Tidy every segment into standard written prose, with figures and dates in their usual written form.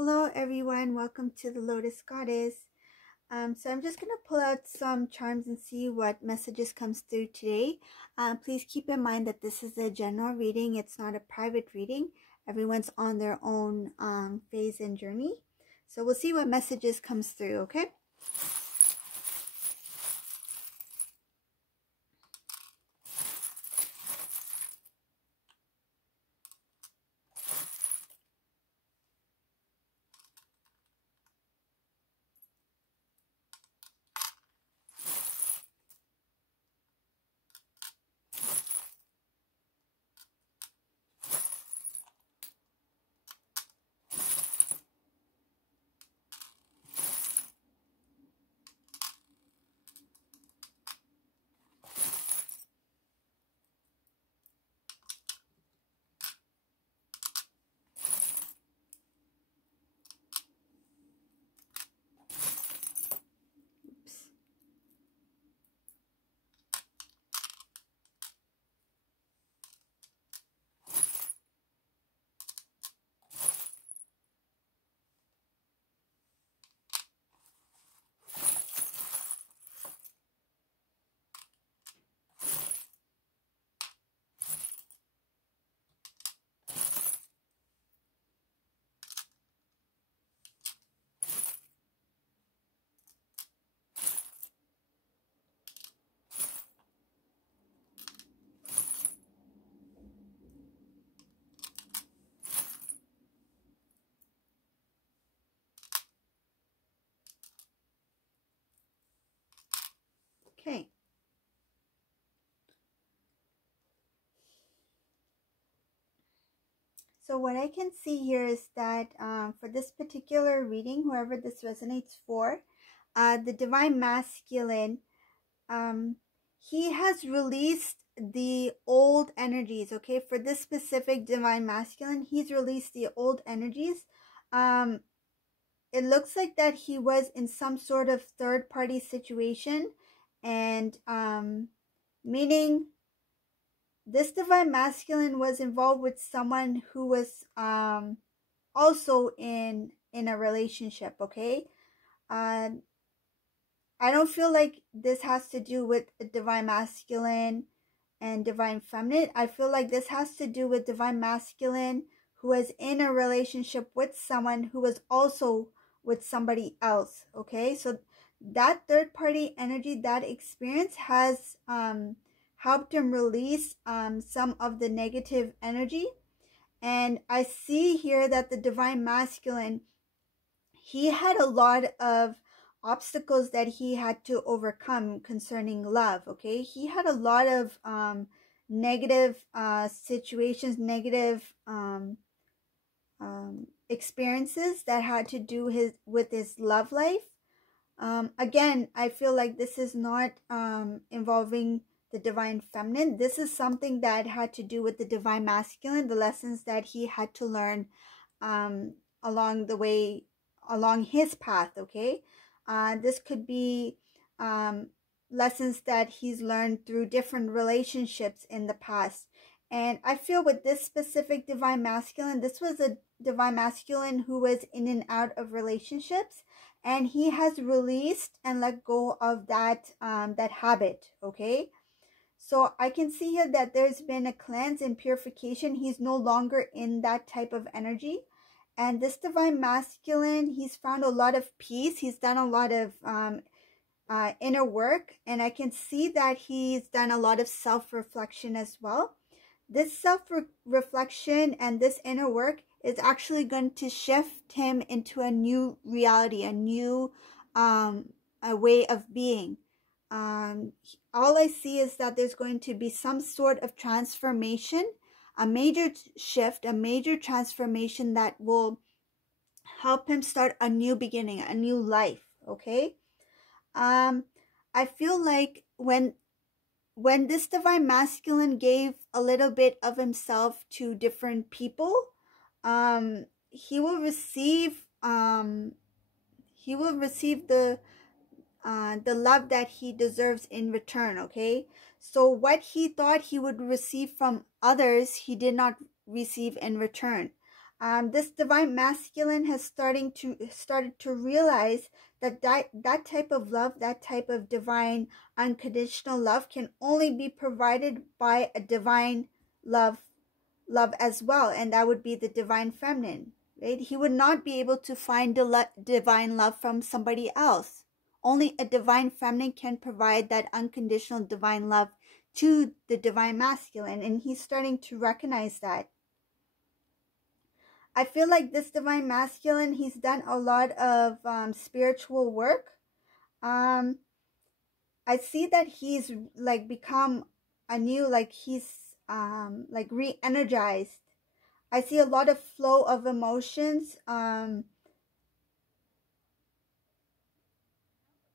Hello everyone, welcome to the Lotus Goddess. So I'm just going to pull out some charms and see what messages comes through today. Please keep in mind that this is a general reading. It's not a private reading. Everyone's on their own phase and journey. So we'll see what messages comes through, okay? Okay. So what I can see here is that for this particular reading, whoever this resonates for, the Divine Masculine, he has released the old energies. Okay, for this specific Divine Masculine, he's released the old energies. It looks like that he was in some sort of third-party situation, and meaning this Divine Masculine was involved with someone who was also in a relationship. Okay, I don't feel like this has to do with Divine Masculine and Divine Feminine. I feel like this has to do with Divine Masculine who was in a relationship with someone who was also with somebody else. Okay, so that third party energy, that experience has helped him release some of the negative energy. And I see here that the Divine Masculine, he had a lot of obstacles that he had to overcome concerning love. Okay, he had a lot of negative situations, negative experiences that had to do with his love life. Again, I feel like this is not involving the Divine Feminine. This is something that had to do with the Divine Masculine, the lessons that he had to learn along the way, along his path. Okay, this could be lessons that he's learned through different relationships in the past. And I feel with this specific Divine Masculine, this was a Divine Masculine who was in and out of relationships, and he has released and let go of that that habit. Okay, so I can see here that there's been a cleanse and purification. He's no longer in that type of energy. And this Divine Masculine, he's found a lot of peace. He's done a lot of inner work. And I can see that he's done a lot of self-reflection as well. This self-reflection and this inner work is actually going to shift him into a new reality, a new a way of being. All I see is that there's going to be some sort of transformation, a major shift, a major transformation that will help him start a new beginning, a new life. Okay, I feel like when this Divine Masculine gave a little bit of himself to different people, he will receive the love that he deserves in return. Okay, so what he thought he would receive from others, he did not receive in return. This divine masculine has started to realize that that type of love, that type of divine unconditional love, can only be provided by a divine love as well, and that would be the divine feminine, right? He would not be able to find divine love from somebody else. Only a divine feminine can provide that unconditional divine love to the divine masculine, and he's starting to recognize that. I feel like this divine masculine, he's done a lot of spiritual work. I see that he's like become anew, like he's like re-energized. I see a lot of flow of emotions.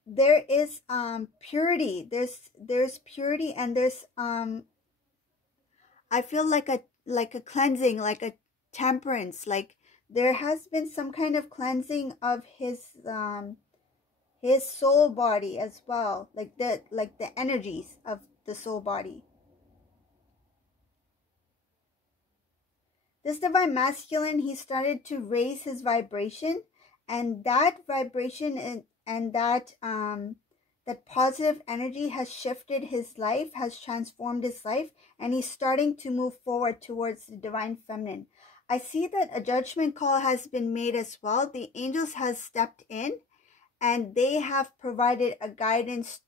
There is purity. There's purity, and there's I feel like a cleansing, like a temperance, like there has been some kind of cleansing of his soul body as well, like the energies of the soul body. This divine masculine, he started to raise his vibration, and that vibration and that positive energy has shifted his life, has transformed his life, and he's starting to move forward towards the divine feminine. I see that a judgment call has been made as well. The angels has stepped in, and they have provided a guidance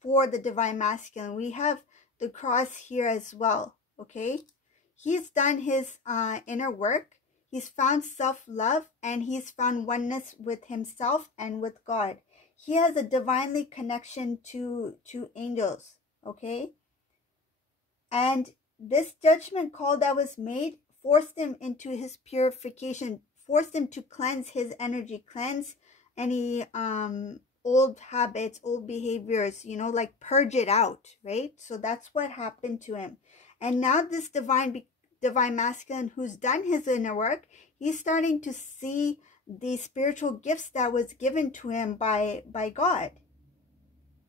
for the divine masculine. We have the cross here as well, okay? He's done his inner work. He's found self-love, and he's found oneness with himself and with God. He has a divinely connection to angels, okay? And this judgment call that was made forced him into his purification, forced him to cleanse his energy, cleanse any old habits, old behaviors, you know, like purge it out, right? So that's what happened to him. And now this divine masculine who's done his inner work, he's starting to see the spiritual gifts that was given to him by God.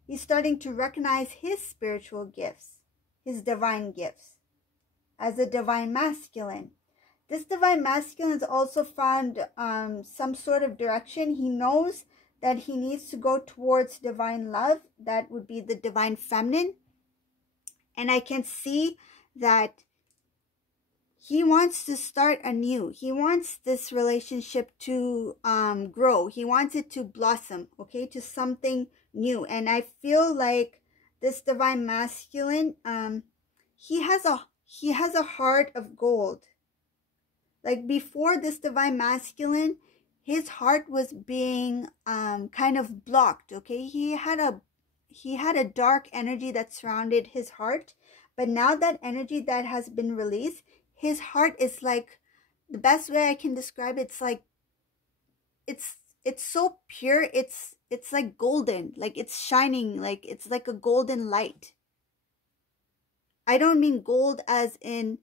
He's starting to recognize his spiritual gifts, his divine gifts, as a divine masculine. This divine masculine has also found some sort of direction. He knows that he needs to go towards divine love. That would be the divine feminine. And I can see that he wants to start anew. He wants this relationship to grow. He wants it to blossom, okay, to something new. And I feel like this divine masculine, he has a heart of gold. Like before this divine masculine, his heart was being kind of blocked, okay? He had a dark energy that surrounded his heart, but now that energy that has been released, his heart is like, the best way I can describe it, it's like it's so pure, it's like golden, like it's shining, like it's like a golden light. I don't mean gold as in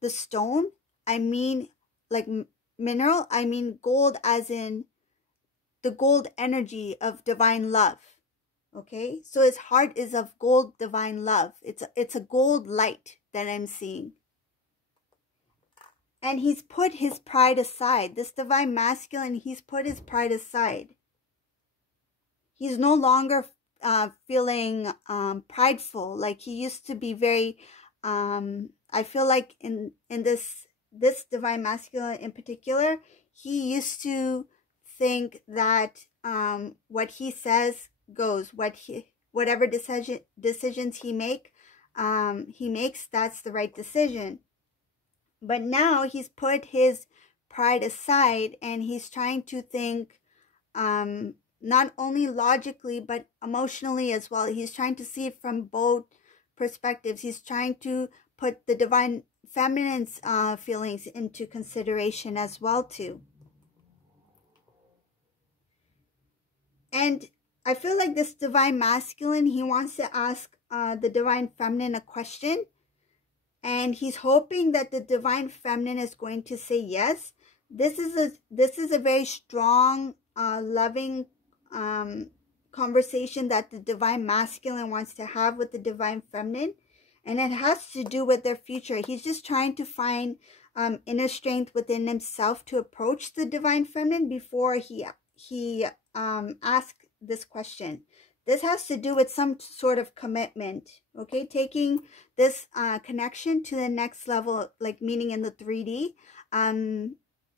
the stone, I mean like mineral. I mean gold as in the gold energy of divine love. Okay, so his heart is of gold divine love. It's a gold light that I'm seeing. And he's put his pride aside. This divine masculine, he's put his pride aside. He's no longer feeling prideful like he used to be. Very I feel like in this divine masculine in particular, he used to think that what he says goes, whatever decisions he makes, that's the right decision. But now he's put his pride aside, and he's trying to think not only logically but emotionally as well. He's trying to see it from both perspectives. He's trying to put the divine feminine's feelings into consideration as well too. And I feel like this divine masculine, he wants to ask the divine feminine a question, and he's hoping that the divine feminine is going to say yes. This is a very strong, loving conversation that the divine masculine wants to have with the divine feminine, and it has to do with their future. He's just trying to find inner strength within himself to approach the divine feminine before he asked this question. This has to do with some sort of commitment, okay? Taking this connection to the next level, like meaning in the 3D.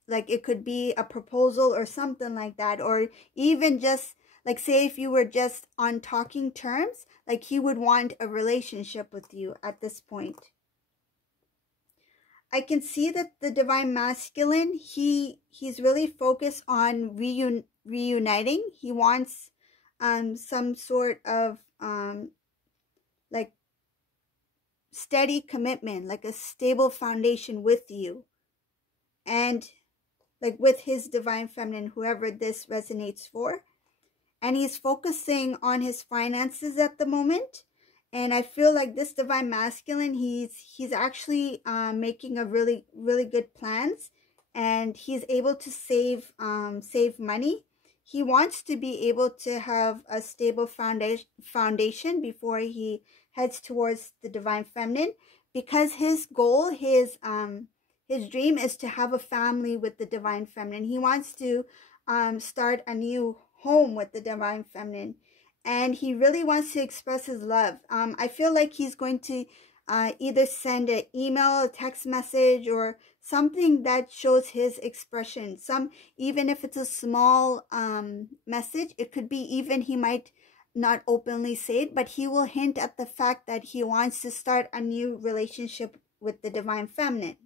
Like it could be a proposal or something like that, or even just like, say if you were just on talking terms, like he would want a relationship with you at this point. I can see that the divine masculine, he's really focused on reuniting. He wants some sort of like steady commitment, like a stable foundation with you, and like with his divine feminine, whoever this resonates for. And he's focusing on his finances at the moment. And I feel like this divine masculine, he's actually making a really good plans, and he's able to save money. He wants to be able to have a stable foundation before he heads towards the divine feminine, because his goal, his dream is to have a family with the divine feminine. He wants to start a new home with the divine feminine, and he really wants to express his love. I feel like he's going to either send an email, a text message, or something that shows his expression. Even if it's a small message, it could be, even he might not openly say it, but he will hint at the fact that he wants to start a new relationship with the divine feminine.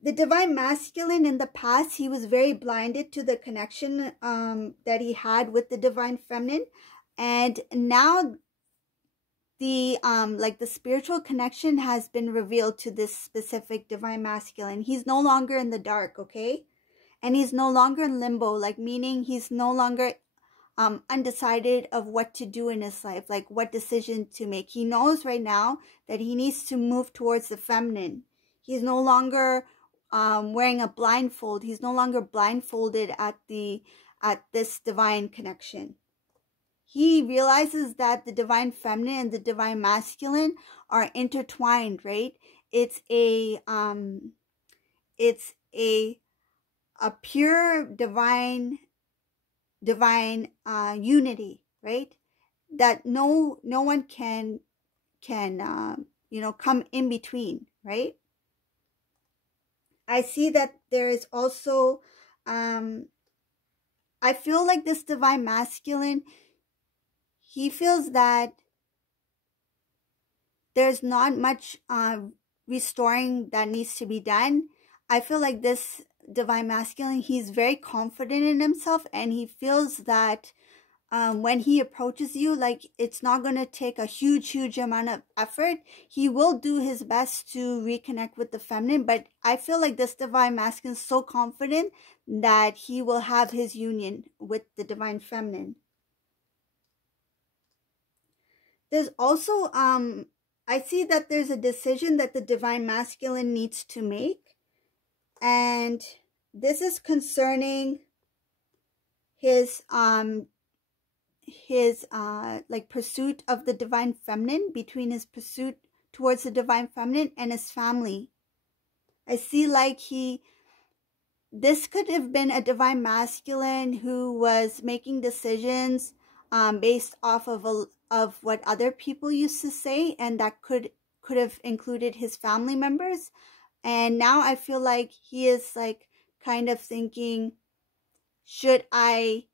The divine masculine, in the past, he was very blinded to the connection that he had with the divine feminine, and now the spiritual connection has been revealed to this specific divine masculine. He's no longer in the dark, okay? And he's no longer in limbo, like meaning he's no longer undecided of what to do in his life, like what decision to make. He knows right now that he needs to move towards the feminine. He's no longer wearing a blindfold. He's no longer blindfolded at this divine connection. He realizes that the divine feminine and the divine masculine are intertwined, right? It's a pure divine unity, right? That no one can come in between, right? I see that there is also, I feel like this divine masculine, he feels that there's not much restoring that needs to be done. I feel like this divine masculine, he's very confident in himself, and he feels that when he approaches you, like it's not going to take a huge amount of effort. He will do his best to reconnect with the feminine, but I feel like this divine masculine is so confident that he will have his union with the divine feminine. There's also I see that there's a decision that the divine masculine needs to make, and this is concerning his pursuit of the divine feminine, between his pursuit towards the divine feminine and his family. I see like this could have been a divine masculine who was making decisions based off of what other people used to say, and that could have included his family members. And now I feel like he is like kind of thinking, should I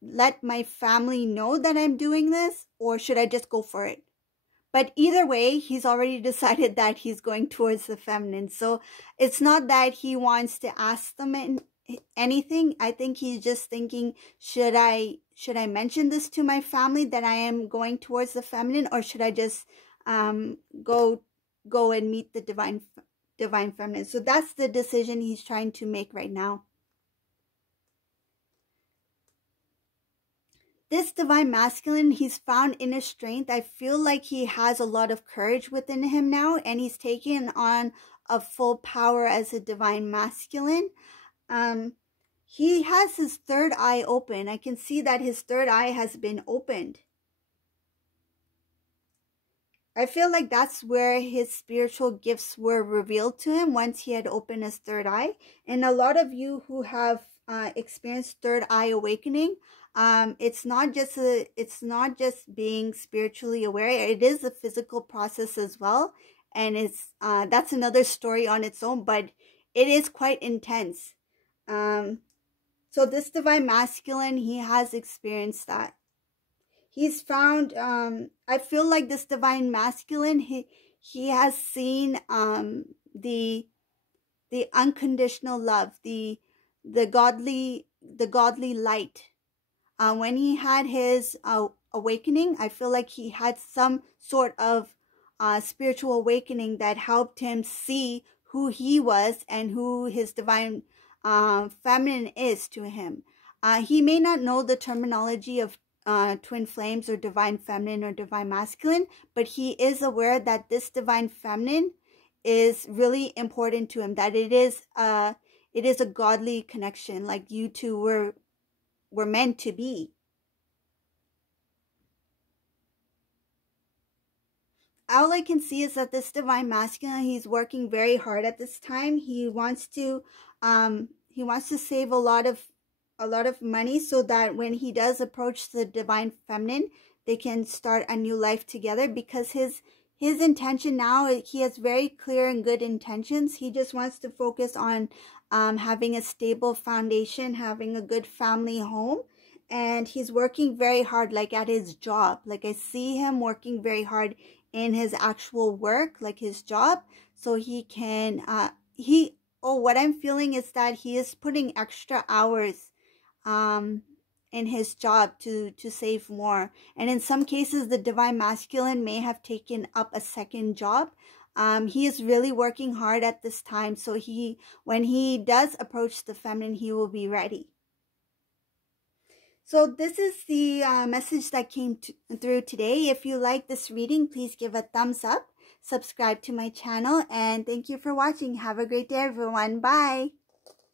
let my family know that I'm doing this, or should I just go for it? But either way, he's already decided that he's going towards the feminine. So it's not that he wants to ask them anything. I think he's just thinking, should I mention this to my family that I am going towards the feminine, or should I just go and meet the divine feminine? So that's the decision he's trying to make right now. This divine masculine, he's found inner strength. I feel like he has a lot of courage within him now, and he's taken on a full power as a divine masculine. He has his third eye open. I can see that his third eye has been opened. I feel like that's where his spiritual gifts were revealed to him once he had opened his third eye. And a lot of you who have experienced third eye awakening, it's not just being spiritually aware. It is a physical process as well, and it's that's another story on its own. But it is quite intense. So this divine masculine, he has experienced that. He's found, I feel like this divine masculine, he has seen the unconditional love, the godly light. When he had his awakening, I feel like he had some sort of spiritual awakening that helped him see who he was and who his divine feminine is to him. He may not know the terminology of twin flames or divine feminine or divine masculine, but he is aware that this divine feminine is really important to him, that it is a godly connection, like you two were meant to be. All I can see is that this divine masculine, he's working very hard at this time. He wants to save a lot of money so that when he does approach the divine feminine, they can start a new life together, because his intention now, he has very clear and good intentions. He just wants to focus on having a stable foundation, having a good family home, and he's working very hard, like at his job. Like I see him working very hard in his actual work, like his job, so he can what I'm feeling is that he is putting extra hours in his job to save more. And in some cases, the divine masculine may have taken up a second job. He is really working hard at this time, so when he does approach the feminine, he will be ready. So this is the message that came through today. If you like this reading, please give a thumbs up, subscribe to my channel, and thank you for watching. Have a great day, everyone. Bye.